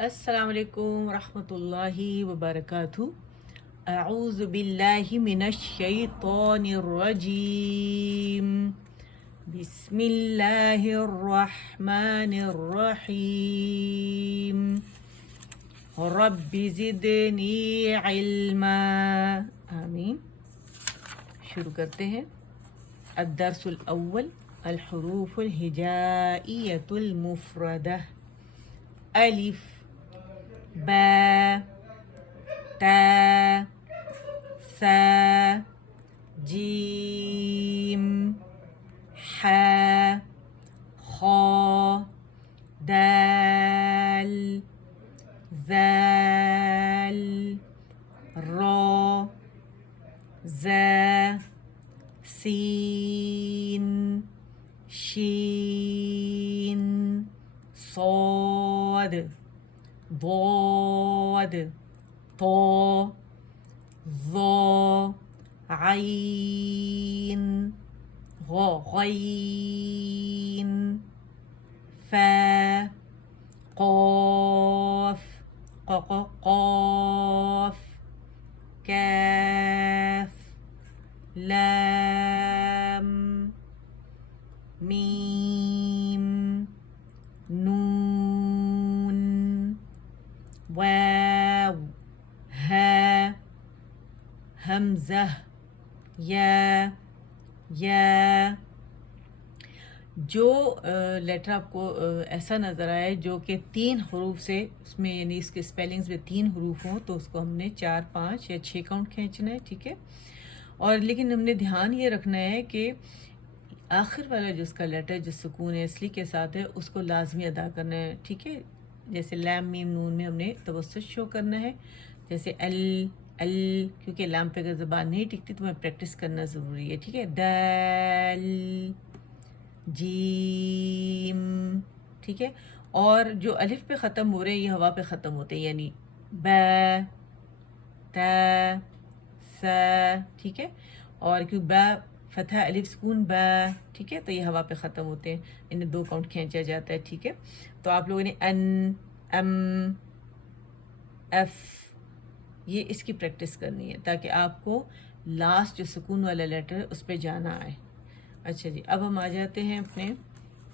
السلام علیکم ورحمۃ اللہ وبرکاتہ۔ اعوذ باللہ من الشیطان الرجیم، بسم اللہ الرحمن الرحیم، رب زدنی علما۔ آمین۔ شروع کرتے ہیں۔ الدرس الاول، الحروف الہجائیۃ المفردہ۔ الف، با، تا، ثا، جیم، حا، خا، دال، ذال، را، زا، سین، شین، صاد، ضاد، طا، ظا، عین، غین، فا، قاف، قاف، کاف، لام، میم، نون، واو، ہا، حمزہ، یا۔ جو لیٹر آپ کو ایسا نظر آئے جو کہ 3 حروف سے اس میں، یعنی اس کے اسپیلنگز میں 3 حروف ہوں، تو اس کو ہم نے 4، 5 یا 6 کاؤنٹ کھینچنا ہے، ٹھیک ہے۔ اور لیکن ہم نے دھیان یہ رکھنا ہے کہ آخر والا جو اس کا لیٹر جو سکون اصلی کے ساتھ ہے اس کو لازمی ادا کرنا ہے، ٹھیک ہے۔ جیسے لام میم نون میں ہم نے توسط شو کرنا ہے، جیسے ال، کیونکہ لام پہ اگر زبان نہیں ٹکتی تو ہمیں پریکٹس کرنا ضروری ہے، ٹھیک ہے۔ دال، جیم، ٹھیک ہے۔ اور جو الف پہ ختم ہو رہے ہیں یہ ہوا پہ ختم ہوتے ہیں، یعنی با، تا، سا، ٹھیک ہے۔ اور کیوں با فتح الف سکون با، ٹھیک ہے، تو یہ ہوا پہ ختم ہوتے ہیں، انہیں 2 کاؤنٹ کھینچا جاتا ہے، ٹھیک ہے۔ تو آپ لوگوں نے ان، ام، اف، یہ اس کی پریکٹس کرنی ہے تاکہ آپ کو لاسٹ جو سکون والا لیٹر ہے اس پہ جانا آئے۔ اچھا جی، اب ہم آ جاتے ہیں اپنے،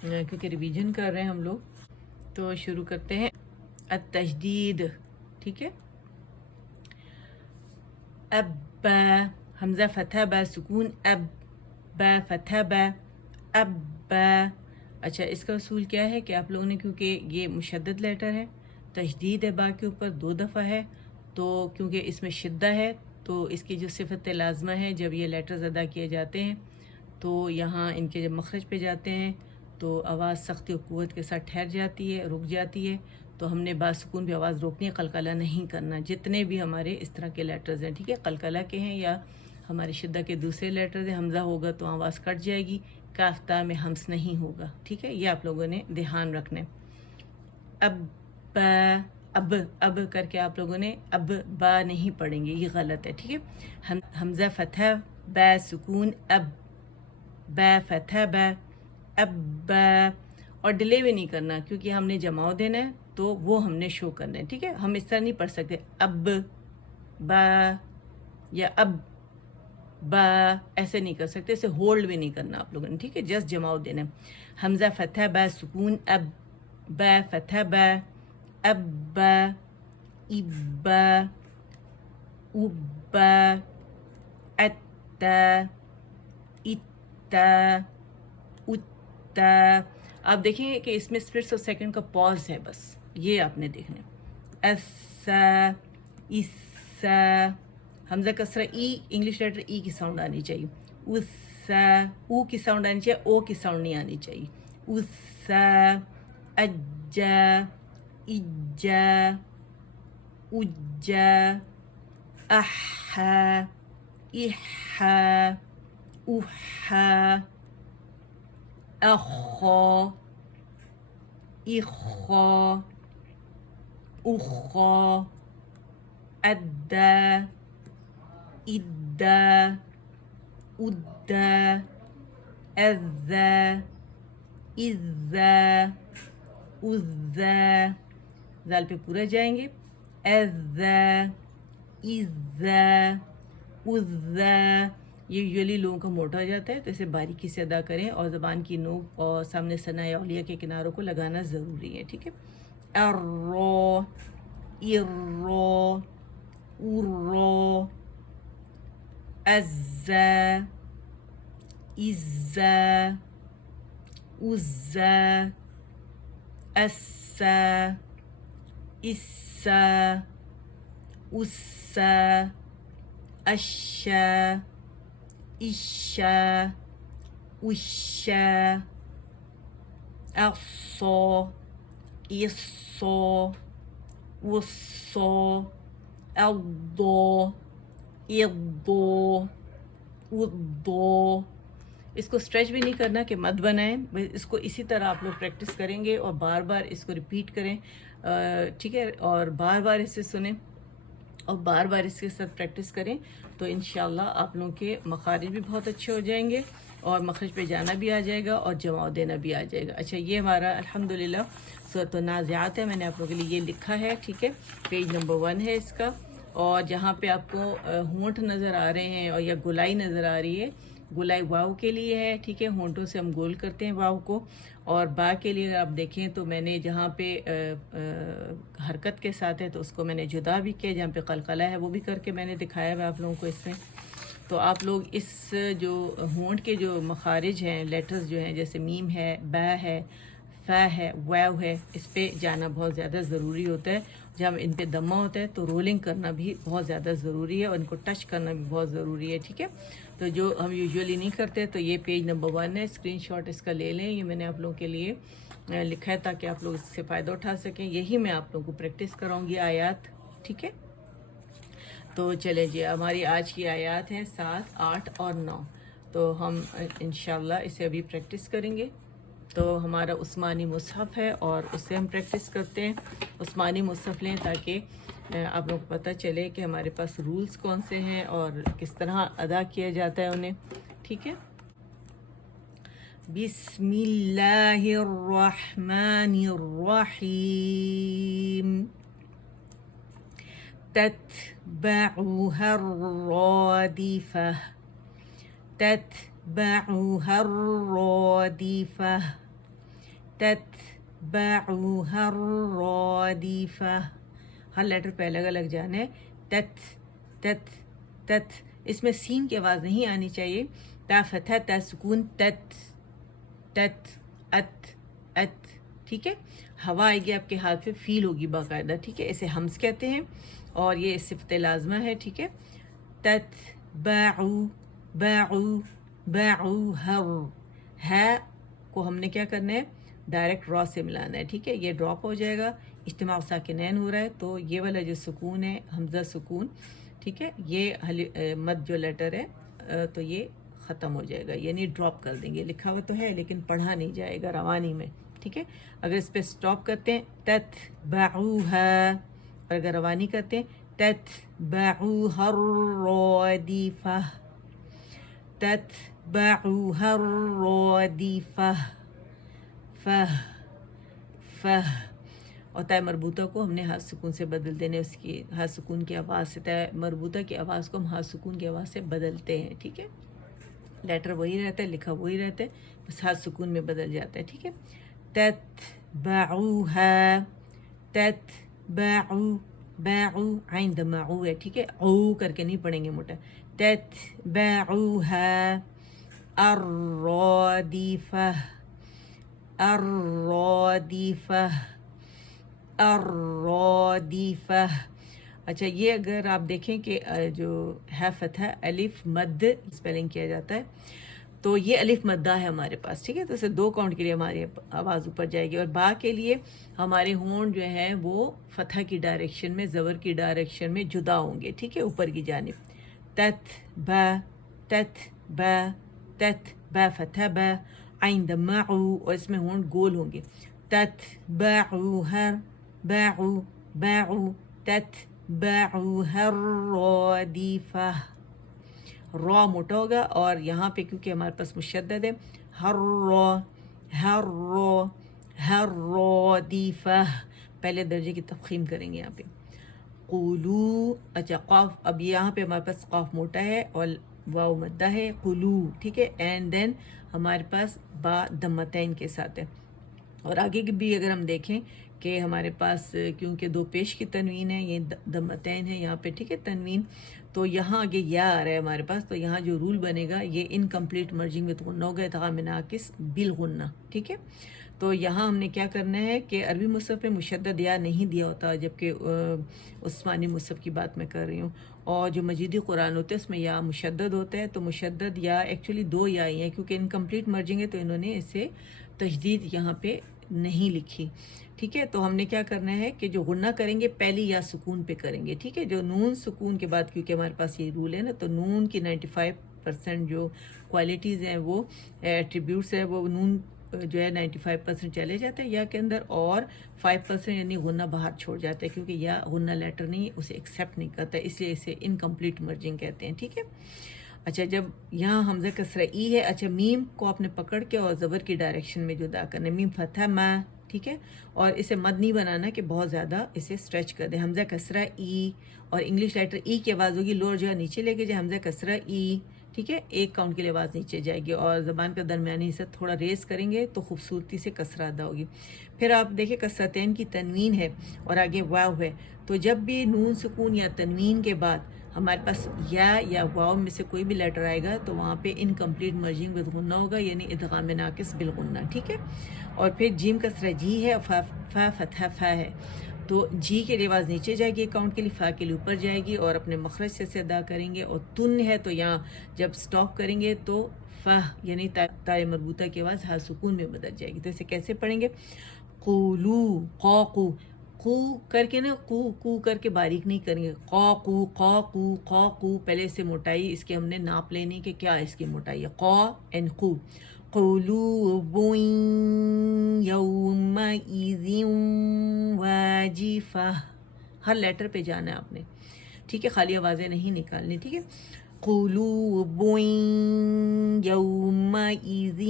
کیونکہ ریویژن کر رہے ہیں ہم لوگ، تو شروع کرتے ہیں۔ التشدید، ٹھیک ہے۔ اب، با، حمزہ فتح با سکون اب، با فتح با، اب با۔ اچھا، اس کا اصول کیا ہے کہ آپ لوگوں نے، کیونکہ یہ مشدد لیٹر ہے، تشدید ہے با کے اوپر 2 دفعہ ہے، تو کیونکہ اس میں شدہ ہے تو اس کی جو صفت لازمہ ہے جب یہ لیٹرز ادا کیے جاتے ہیں تو یہاں ان کے جب مخرج پہ جاتے ہیں تو آواز سختی و قوت کے ساتھ ٹھہر جاتی ہے، رک جاتی ہے، تو ہم نے باسکون بھی آواز روکنی ہے، قلقلہ نہیں کرنا۔ جتنے بھی ہمارے اس طرح کے لیٹرز ہیں، ٹھیک ہے، قلقلہ کے ہیں یا ہمارے شدہ کے دوسرے لیٹرز ہیں، حمزہ ہوگا تو آواز کٹ جائے گی، کاف تا میں ہمس نہیں ہوگا، ٹھیک ہے، یہ آپ لوگوں نے دھیان رکھنا ہے۔ اب، با، اب کر کے آپ لوگوں نے اب با نہیں پڑھیں گے، یہ غلط ہے، ٹھیک ہے۔ حمزہ فتح با سکون اب، با فتح با، اب با، اور ڈیلے بھی نہیں کرنا کیونکہ ہم نے جماؤ دینا ہے تو وہ ہم نے شو کرنا ہے، ٹھیک ہے۔ ہم اس طرح نہیں پڑھ سکتے اب با یا اب با، ایسے نہیں کر سکتے، اسے ہولڈ بھی نہیں کرنا آپ لوگوں نے، ٹھیک ہے، جسٹ جماؤ دینا ہے۔ حمزہ فتح با سکون اب، با فتح با، اب با، ابا، ابا، اتا، اتا، اتا۔ آپ دیکھیں گے کہ اس میں سپلٹس اور سیکنڈ کا پاز ہے، بس یہ آپ نے دیکھنا ہے۔ اسا، اسا، حمزہ کسرہ ای، انگلش لیٹر ای کی ساؤنڈ آنی چاہیے۔ اسا، او کی ساؤنڈ آنی چاہیے، او کی ساؤنڈ نہیں آنی چاہیے۔ اسا، اجا، اجا، اجا، احا، احا، احا، اخا، اخا، اخا، ادا، ادا، ادا، اذا، اذا، اذا، زال پہ پورا جائیں گے. اذا اذا اذا. یہ یوزلی لوگوں کا موٹا ہو جاتا ہے تو اسے باریکی سے ادا کریں اور زبان کی نوک اور سامنے ثناء اولیہ کے کناروں کو لگانا ضروری ہے. ٹھیک ہے. ارو ارو ارو. عزا عزا عزا. اسا اسا اسا. اشا اشا اشا. اقصى اصو وصو. اضو اضو اضو. اس کو اسٹریچ بھی نہیں کرنا کہ مت بنائیں، اس کو اسی طرح آپ لوگ پریکٹس کریں گے اور بار بار اس کو ریپیٹ کریں. ٹھیک ہے. اور بار بار اسے سنیں اور بار بار اس کے ساتھ پریکٹس کریں تو انشاءاللہ آپ لوگوں کے مخارج بھی بہت اچھے ہو جائیں گے اور مخرج پہ جانا بھی آ جائے گا اور جماع دینا بھی آ جائے گا. اچھا، یہ ہمارا الحمدللہ سورۃ النازعات ہے. میں نے آپ لوگوں کے لیے یہ لکھا ہے. ٹھیک ہے. پیج نمبر 1 ہے اس کا. اور جہاں پہ آپ کو ہونٹ نظر آ رہے ہیں اور یا گلائی نظر آ رہی ہے، گلائی واو کے لیے ہے. ٹھیک ہے. ہونٹوں سے ہم گول کرتے ہیں واو کو. اور با کے لیے اگر آپ دیکھیں تو میں نے جہاں پہ حرکت کے ساتھ ہے تو اس کو میں نے جدا بھی کیا، جہاں پہ قلقلہ ہے وہ بھی کر کے میں نے دکھایا ہے آپ لوگوں کو اس میں. تو آپ لوگ اس جو ہونٹ کے جو مخارج ہیں، لیٹرز جو ہیں، جیسے میم ہے، با ہے، فا ہے، واو ہے، اس پہ جانا بہت زیادہ ضروری ہوتا ہے. جب ان پہ دمہ ہوتا ہے تو رولنگ کرنا بھی بہت زیادہ ضروری ہے اور ان کو ٹچ کرنا بھی بہت ضروری ہے. ٹھیک ہے. تو جو ہم یوزولی نہیں کرتے تو یہ پیج نمبر 1 ہے. اسکرین شاٹ اس کا لے لیں. یہ میں نے آپ لوگوں کے لیے لکھا ہے تاکہ آپ لوگ اس سے فائدہ اٹھا سکیں. یہی میں آپ لوگوں کو پریکٹس کراؤں گی آیات. ٹھیک ہے. تو چلیں جی، ہماری آج کی آیات ہیں 7، 8 اور 9. تو ہم انشاءاللہ اسے ابھی پریکٹس کریں گے. تو ہمارا عثمانی مصحف ہے اور اس سے ہم پریکٹس کرتے ہیں. عثمانی مصحف لیں تاکہ آپ لوگوں کو پتہ چلے کہ ہمارے پاس رولز کون سے ہیں اور کس طرح ادا کیا جاتا ہے انہیں. ٹھیک ہے. بسم اللہ الرحمن الرحیم. تتبعها الرادفة تتبعها الرادفة تتبعها الرادفة. ہر لیٹر پہ الگ الگ جانا ہے. تت. اس میں سین کی آواز نہیں آنی چاہیے. تا فتح، تا سکون. تت ات. ٹھیک ہے. ہوا آئے گی آپ کے ہاتھ پہ، فیل ہوگی باقاعدہ. ٹھیک ہے. اسے ہمز کہتے ہیں اور یہ صفت لازمہ ہے. ٹھیک ہے. باعو ہر. ہے کو ہم نے کیا کرنا ہے؟ ڈائریکٹ را سے ملانا ہے. ٹھیک ہے. یہ ڈراپ ہو جائے گا، اجتماع ساکنین ہو رہا ہے تو یہ والا جو سکون ہے، حمزہ سکون. ٹھیک ہے. یہ مد جو لیٹر ہے تو یہ ختم ہو جائے گا، یعنی ڈراپ کر دیں گے. لکھا ہوا تو ہے لیکن پڑھا نہیں جائے گا روانی میں. ٹھیک ہے. اگر اس پہ سٹاپ کرتے ہیں تتبعوها، اور اگر روانی کرتے ہیں تتبعوها الرادفة تتبعوها الرادفة. فہ. اور تائے مربوطہ کو ہم نے ہاتھ سکون سے بدل دینے. اس کی ہاتھ سکون کی آواز سے تائے مربوطہ کی آواز کو ہم ہاتھ سکون کی آواز سے بدلتے ہیں. ٹھیک ہے. لیٹر وہی رہتا ہے، لکھا وہی رہتا ہے، بس ہاتھ سکون میں بدل جاتا ہے. ٹھیک ہے. تتبعوها باعو عین دمعو ہے. ٹھیک ہے. او کر کے نہیں پڑھیں گے موٹا. تتبعوها الرادفة. اچھا، یہ اگر آپ دیکھیں کہ جو ہے فتح الف مد اسپیلنگ کیا جاتا ہے تو یہ الف مدہ ہے ہمارے پاس. ٹھیک ہے. تو اسے 2 کاؤنٹ کے لیے ہماری آواز اوپر جائے گی. اور با کے لیے ہمارے ہونٹ جو ہیں وہ فتح کی ڈائریکشن میں، زبر کی ڈائریکشن میں جدا ہوں گے. ٹھیک ہے. اوپر کی جانب. تت با فتح با عین دمعو، اور اس میں ہونٹ گول ہوں گے. تتبعوها باعو تتبعوها الرادفة. را موٹا ہوگا اور یہاں پہ کیونکہ ہمارے پاس مشدد ہے، ہر رادفة. پہلے درجے کی تفخیم کریں گے یہاں پہ. قولو. اچھا قاف, اب یہاں پہ ہمارے پاس قاف موٹا ہے اور واو مدہ ہے, قلو, ٹھیک ہے. اینڈ دین ہمارے پاس با دمتین کے ساتھ ہے. اور آگے کی بھی اگر ہم دیکھیں کہ ہمارے پاس کیونکہ دو پیش کی تنوین ہے, یہ دمتین ہے یہاں پہ, ٹھیک ہے, تنوین, تو یہاں آگے یا آ رہا ہے ہمارے پاس, تو یہاں جو رول بنے گا یہ انکمپلیٹ مرجنگ وتھ غنہ ہوگا, ادغام ناقص بالغنہ, ٹھیک ہے. تو یہاں ہم نے کیا کرنا ہے کہ عربی مصحف میں مشدد یا نہیں دیا ہوتا, جبکہ عثمانی مصحف کی بات میں کر رہی ہوں, اور جو مجیدی قرآن ہوتے ہیں اس میں یا مشدد ہوتا ہے. تو مشدد یا ایکچولی دو یا ہی ہیں, کیونکہ انکمپلیٹ مرجنگ ہے تو انہوں نے اسے تجدید یہاں پہ نہیں لکھی, ٹھیک ہے. تو ہم نے کیا کرنا ہے کہ جو غنہ کریں گے پہلی یا سکون پہ کریں گے, ٹھیک ہے. جو نون سکون کے بعد, کیونکہ ہمارے پاس یہ رول ہے نا, تو نون کی 95% جو کوالٹیز ہیں, وہ ایٹریبیوٹس ہیں, وہ نون جو ہے 95% چلے جاتے ہیں یا کے اندر, اور 5% یعنی غنہ باہر چھوڑ جاتے ہیں, کیونکہ یا غنہ لیٹر نہیں, اسے ایکسیپٹ نہیں کرتا, اس لیے اسے انکمپلیٹ مرجنگ کہتے ہیں, ٹھیک ہے. اچھا, جب یہاں حمزہ کسرہ ای ہے, اچھا میم کو آپ نے پکڑ کے اور زبر کی ڈائریکشن میں جدا کرنا ہے, میم فتح ما, ٹھیک ہے. اور اسے مد نہیں بنانا کہ بہت زیادہ اسے اسٹریچ کر دیں. حمزہ کسرہ ای, اور انگلش لیٹر ای کی آواز ہوگی لوور جو ہے نیچے لے کے جائے, حمزہ کسرہ ای, ٹھیک ہے. ایک کاؤنٹ کے لیے آواز نیچے جائے گی, اور زبان کا درمیانی حصہ تھوڑا ریز کریں گے تو خوبصورتی سے کسرہ ادا ہوگی. پھر آپ دیکھیں کسرتین کی تنوین ہے اور آگے واو ہے, تو جب بھی نون سکون یا تنوین کے بعد ہمارے پاس یا واو میں سے کوئی بھی لیٹر آئے گا تو وہاں پہ انکمپلیٹ مرجنگ وتھ غنہ ہوگا, یعنی ادغام ناقص بالغنہ, ٹھیک ہے. اور پھر جیم کسرہ جی ہے, اور فا فتح فا ہے, تو جی کے لیے آواز نیچے جائے گی اکاؤنٹ کے لیے, فا کے لیے اوپر جائے گی, اور اپنے مخرج سے اسے ادا کریں گے. اور تن ہے تو یہاں جب سٹاپ کریں گے تو فا یعنی تائے مربوطہ کی آواز ہا سکون میں بدل جائے گی. تو اسے کیسے پڑھیں گے؟ قولو, قو قو کر کے نا, کو کر کے باریک نہیں کریں گے, قو, پہلے سے موٹائی اس کے ہم نے ناپ لینی کہ کیا اس کی موٹائی ہے, قو اینڈ قو. قلوب یومئذ واجفہ, ہر لیٹر پہ جانا ہے آپ نے, ٹھیک ہے, خالی آوازیں نہیں نکالنی, ٹھیک ہے. قلوب یومئذ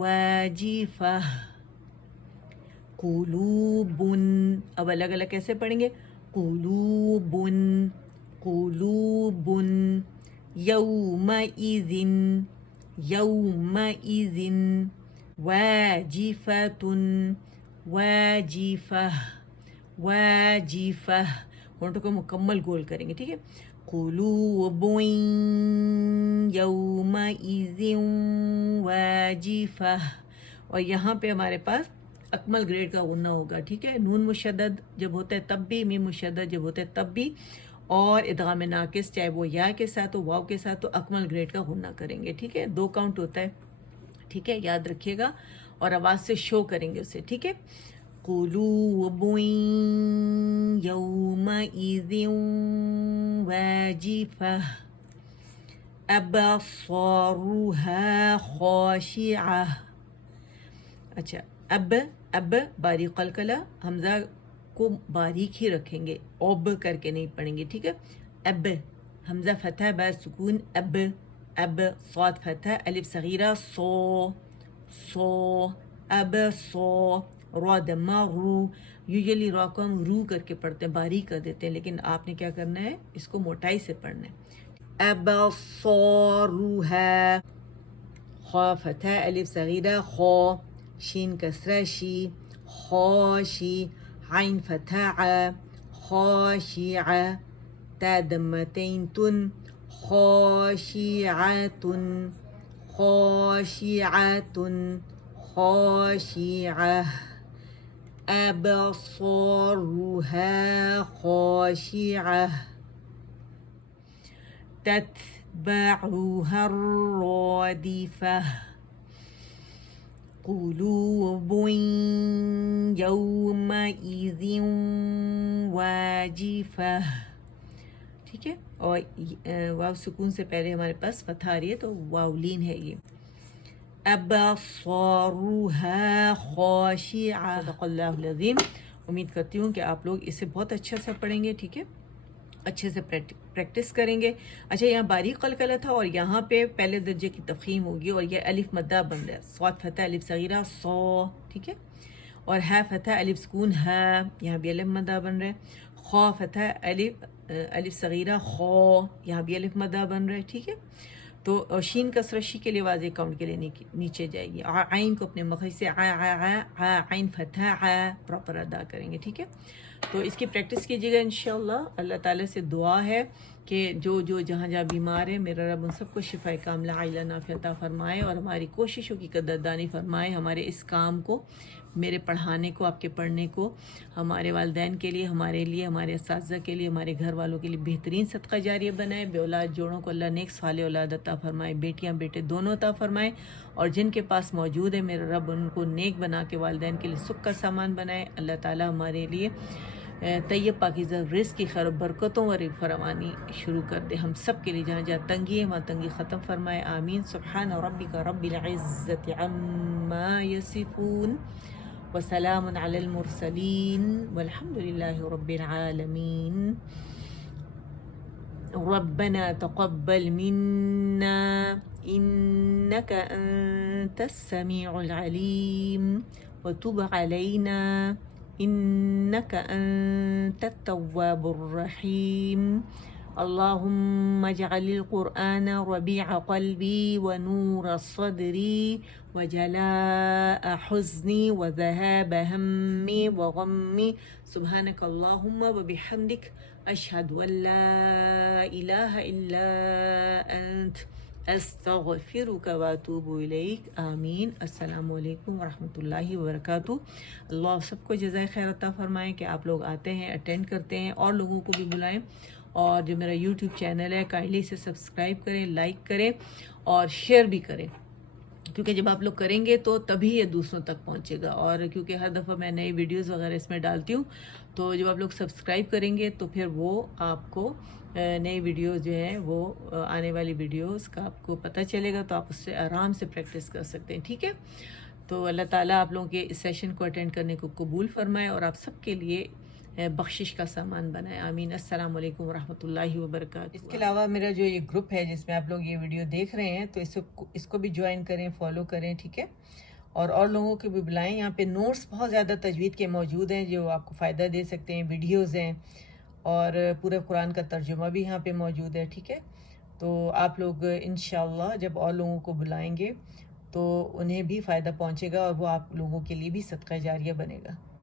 واجفہ, قلوب, اب الگ الگ کیسے پڑھیں گے؟ قلوب یومئذ واجفہ, ہونٹوں کو مکمل گول کریں گے, ٹھیک ہے. قلوب یومئذ واجفہ, اور یہاں پہ ہمارے پاس اکمل گریڈ کا غنہ ہوگا, ٹھیک ہے. نون مشدد جب ہوتا ہے تب بھی, میم مشدد جب ہوتا ہے تب بھی, اور ادغام ناقص چاہے وہ یا کے ساتھ ہو واو کے ساتھ, تو اکمل گریڈ کا غنہ کریں گے, ٹھیک ہے. 2 کاؤنٹ ہوتا ہے, ٹھیک ہے, یاد رکھیے گا, اور آواز سے شو کریں گے اسے, ٹھیک ہے. قلوب یومئذ واجفہ, ابصارها خاشعہ. اچھا, اب باریک قلقلہ, حمزہ کو باریک ہی رکھیں گے, اب کر کے نہیں پڑھیں گے, ٹھیک ہے. اب, حمزہ فتح با سکون, اب, صاد فتح, الف صغیرہ, سو, اب سو, را دمہ, رو. یوزلی را کو ہم رو کر کے پڑھتے ہیں, باریک کر دیتے ہیں, لیکن آپ نے کیا کرنا ہے, اس کو موٹائی سے پڑھنا ہے. ابصارها, خا فتح, الف صغیرہ, خا, شین کسرہ, شی, خاشی, عین فتح, خاشعہ, تا دمتین, تن, خاشعۃ, خاشعہ, ابصارها خاشعہ, تتبعها الرادفہ. قلوب یومئذ واجفہ, ٹھیک ہے. اور واو سکون سے پہلے ہمارے پاس فتح آ رہی ہے, تو واولین ہے یہ. ابصارها خاشعہ. صدق اللہ العظیم. امید کرتی ہوں کہ آپ لوگ اسے بہت اچھا سے پڑھیں گے, ٹھیک ہے, اچھے سے پریکٹس کریں گے. اچھا, یہاں باریک قلقلہ تھا, اور یہاں پہ پہلے درجے کی تفخیم ہوگی, اور یہ الف مدہ بن رہا ہے, صاد فتح, الف صغیرہ, سو, ٹھیک ہے. اور ہے فتح الف سکون ہے، یہاں بھی الف مدہ بن رہا ہے. خو فتح الف صغیرہ خو، یہاں بھی الف مدہ بن رہا ہے. ٹھیک ہے، تو شین کسرہ شی کے لیے واضح کاؤنٹ کے لیے نیچے جائے گی. عین کو اپنے مخرج سے عین فتح پراپر ادا کریں گے. ٹھیک ہے، تو اس کی پریکٹس کیجیے گا انشاءاللہ. اللہ تعالیٰ سے دعا ہے کہ جو جہاں بیمار ہے میرا رب ان سب کو شفا کاملہ عاجلہ نافعہ عطا فرمائے، اور ہماری کوششوں کی قدردانی فرمائے. ہمارے اس کام کو، میرے پڑھانے کو، آپ کے پڑھنے کو، ہمارے والدین کے لیے، ہمارے لیے، ہمارے اساتذہ کے لیے، ہمارے گھر والوں کے لیے بہترین صدقہ جاریہ بنائے. بے اولاد جوڑوں کو اللہ نیک صالح اولاد عطا فرمائے، بیٹیاں بیٹے دونوں عطا فرمائے. اور جن کے پاس موجود ہے میرا رب ان کو نیک بنا کے والدین کے لیے سکھ کا سامان بنائے. اللہ تعالیٰ ہمارے لیے طیب پاکیزہ رزق کی خیر و برکتوں و فراوانی شروع کر دے. ہم سب کے لیے جہاں جہاں تنگی ہے وہاں تنگی ختم فرمائے. آمین. سبحان ربک رب العزت عما یصفون وسلام علی المرسلین والحمد للہ رب العالمین. ربنا تقبل منا إنك أنت السميع العليم وتب علينا إنك أنت التواب الرحيم. اللهم اجعل القرآن ربيع قلبي ونور صدري وجلاء حزني وذهاب همي وغمي. سبحانك اللهم وبحمدك أشهد أن لا إله إلا أنت استغفرك واتوب الیک. آمین. السلام علیکم ورحمۃ اللہ وبرکاتہ. اللہ سب کو جزائے خیر عطا فرمائے کہ آپ لوگ آتے ہیں، اٹینڈ کرتے ہیں، اور لوگوں کو بھی بلائیں. اور جو میرا یوٹیوب چینل ہے کائنڈلی سے سبسکرائب کریں، لائک کریں اور شیئر بھی کریں، کیونکہ جب آپ لوگ کریں گے تو تبھی یہ دوسروں تک پہنچے گا. اور کیونکہ ہر دفعہ میں نئی ویڈیوز وغیرہ اس میں ڈالتی ہوں، تو جب آپ لوگ سبسکرائب کریں گے تو پھر وہ آپ کو نئی ویڈیوز جو ہیں وہ آنے والی ویڈیوز کا آپ کو پتہ چلے گا، تو آپ اس سے آرام سے پریکٹس کر سکتے ہیں. ٹھیک ہے، تو اللہ تعالیٰ آپ لوگوں کے اس سیشن کو اٹینڈ کرنے کو قبول فرمائے اور آپ سب کے لیے بخشش کا سامان بنائے. آمین. السلام علیکم ورحمۃ اللہ وبرکاتہ. اس کے علاوہ میرا جو یہ گروپ ہے جس میں آپ لوگ یہ ویڈیو دیکھ رہے ہیں، تو اس کو بھی جوائن کریں، فالو کریں. ٹھیک ہے، اور لوگوں کو بھی بلائیں. یہاں پہ نوٹس بہت زیادہ تجوید کے موجود ہیں جو آپ کو فائدہ دے سکتے ہیں، ویڈیوز ہیں، اور پورے قرآن کا ترجمہ بھی یہاں پہ موجود ہے. ٹھیک ہے، تو آپ لوگ انشاءاللہ جب اور لوگوں کو بلائیں گے تو انہیں بھی فائدہ پہنچے گا اور وہ آپ لوگوں کے لیے بھی صدقہ جاریہ بنے گا.